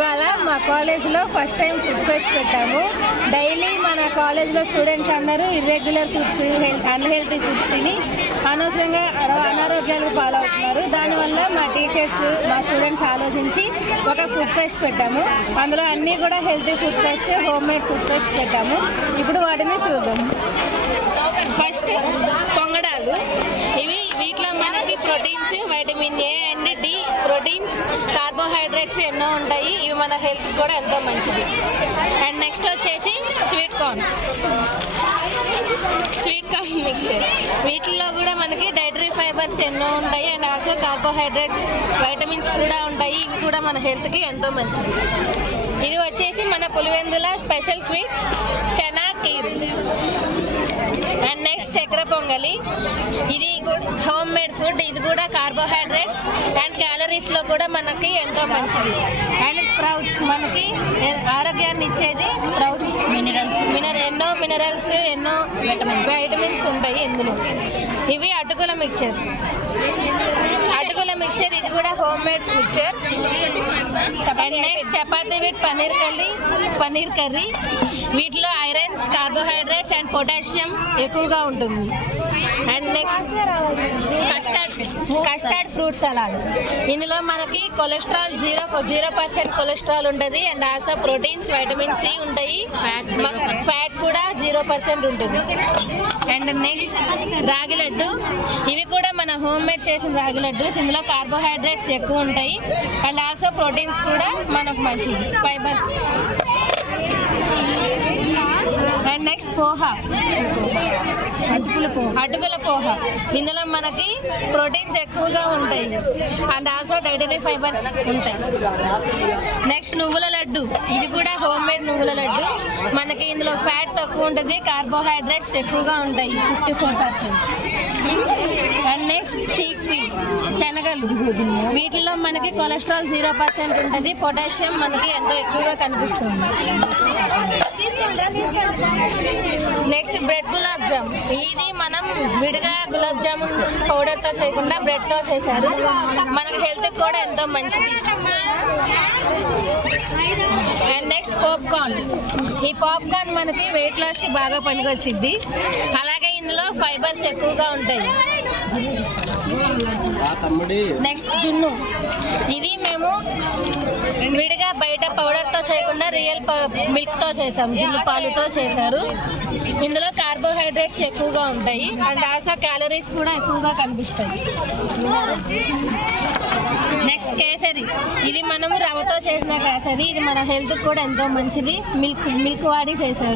ఇవాళ మా కాలేజ్లో ఫస్ట్ టైం ఫుడ్ ఫెస్ట్ పెట్టాము. డైలీ మన కాలేజ్లో స్టూడెంట్స్ అందరూ ఇర్రెగ్యులర్ ఫుడ్స్, అన్హెల్తీ ఫుడ్స్ తిని అనవసరంగా అనారోగ్యాలకు పాలవుతున్నారు. దానివల్ల మా టీచర్స్, మా స్టూడెంట్స్ ఆలోచించి ఒక ఫుడ్ ఫెస్ట్ పెట్టాము. అందులో అన్నీ కూడా healthy food fest, home made food fest పెట్టాము. ఇప్పుడు వాటిని చూద్దాం. ఫస్ట్ పొంగడాలు. వీటిలో మనకి proteins, vitamin A and D, proteins, carbohydrates ఎన్నో ఉంటాయి. ఇవి మన హెల్త్ కూడా ఎంతో మంచిది. అండ్ నెక్స్ట్ వచ్చేసి స్వీట్ కార్న్ మిక్చర్. వీటిల్లో కూడా మనకి డైటరీ ఫైబర్స్ ఎన్నో ఉంటాయి అండ్ ఆల్సో కార్బోహైడ్రేట్స్, వైటమిన్స్ కూడా ఉంటాయి. ఇవి కూడా మన హెల్త్కి ఎంతో మంచిది. ఇది వచ్చేసి మన Pulivendula special sweet chana kheer. And next చక్కెర పొంగలి. ఇది హోమ్ మేడ్ ఫుడ్. ఇది కూడా కార్బోహైడ్రేట్స్ అండ్ క్యాలరీస్ లో కూడా మనకి ఎంతో మంచిది. అండ్ స్ప్రౌట్స్, మనకి ఆరోగ్యాన్ని ఇచ్చేది స్ప్రౌట్స్. ఎన్నో మినరల్స్, ఎన్నో వైటమిన్స్ ఉంటాయి ఇందులో. ఇవి అటుకుల మిక్చర్. ఇది కూడా home made mixture. And next chapati with paneer curry. వీటిలో ఐరన్స్, కార్బోహైడ్రేట్స్ అండ్ పొటాషియం ఎక్కువగా ఉంటుంది. And next custard fruit salad. ఇందులో మనకి కొలెస్ట్రాల్ 0% కొలెస్ట్రాల్ ఉంటుంది and also proteins, vitamin C ఉంటాయి. ఫ్యాట్ కూడా 0% ఉంటుంది. అండ్ నెక్స్ట్ రాగి లడ్డు. ఇవి కూడా మన హోమ్ మేడ్ చేసిన రాగి లడ్డూస్. ఇందులో కార్బోహైడ్రేట్స్ ఎక్కువ ఉంటాయి అండ్ ఆల్సో ప్రోటీన్స్ కూడా మనకు మంచిది, ఫైబర్స్. అండ్ నెక్స్ట్ పోహా, అటుకుల పోహా. ఇందులో మనకి ప్రోటీన్స్ ఎక్కువగా ఉంటాయి అండ్ ఆల్సో డైటరీ ఫైబర్స్ ఉంటాయి. నెక్స్ట్ నువ్వుల లడ్డు. ఇది కూడా హోమ్ మేడ్ నువ్వుల లడ్డు. మనకి ఇందులో ఫ్యాట్ తక్కువ ఉంటుంది, కార్బోహైడ్రేట్స్ ఎక్కువగా ఉంటాయి, 54%. అండ్ నెక్స్ట్ చీక్ పీ, శనగలు. వీటిలో మనకి కొలెస్ట్రాల్ 0% ఉంటుంది, పొటాషియం మనకి ఎంతో ఎక్కువగా కనిపిస్తుంది. Next bread gulab jam. ఇది మనం విడిగా గులాబ్ జామున్ పౌడర్ తో చేయకుండా బ్రెడ్ తో చేశారు. మనకి హెల్త్ కూడా ఎంతో మంచిది. And next popcorn. ఈ పాప్కార్న్ మనకి వెయిట్ లాస్ కి బాగా పనికొచ్చింది. అలాగే ఇందులో ఫైబర్స్ ఎక్కువగా ఉంటాయి. నెక్స్ట్ జున్ను. ఇది మేము విడిగా బయట పౌడర్ తో చేయకుండా రియల్ మిల్క్ తో చేసాం, జున్ను పాలుతో చేశారు. ఇందులో కార్బోహైడ్రేట్స్ ఎక్కువగా ఉంటాయి అండ్ ఆల్సో క్యాలరీస్ కూడా ఎక్కువగా కనిపిస్తాయి. నెక్స్ట్ కేసరి. ఇది మనము రవ్వతో చేసిన కేసరి. ఇది మన హెల్త్ కూడా ఎంతో మంచిది. మిల్క్ వాడి చేశారు.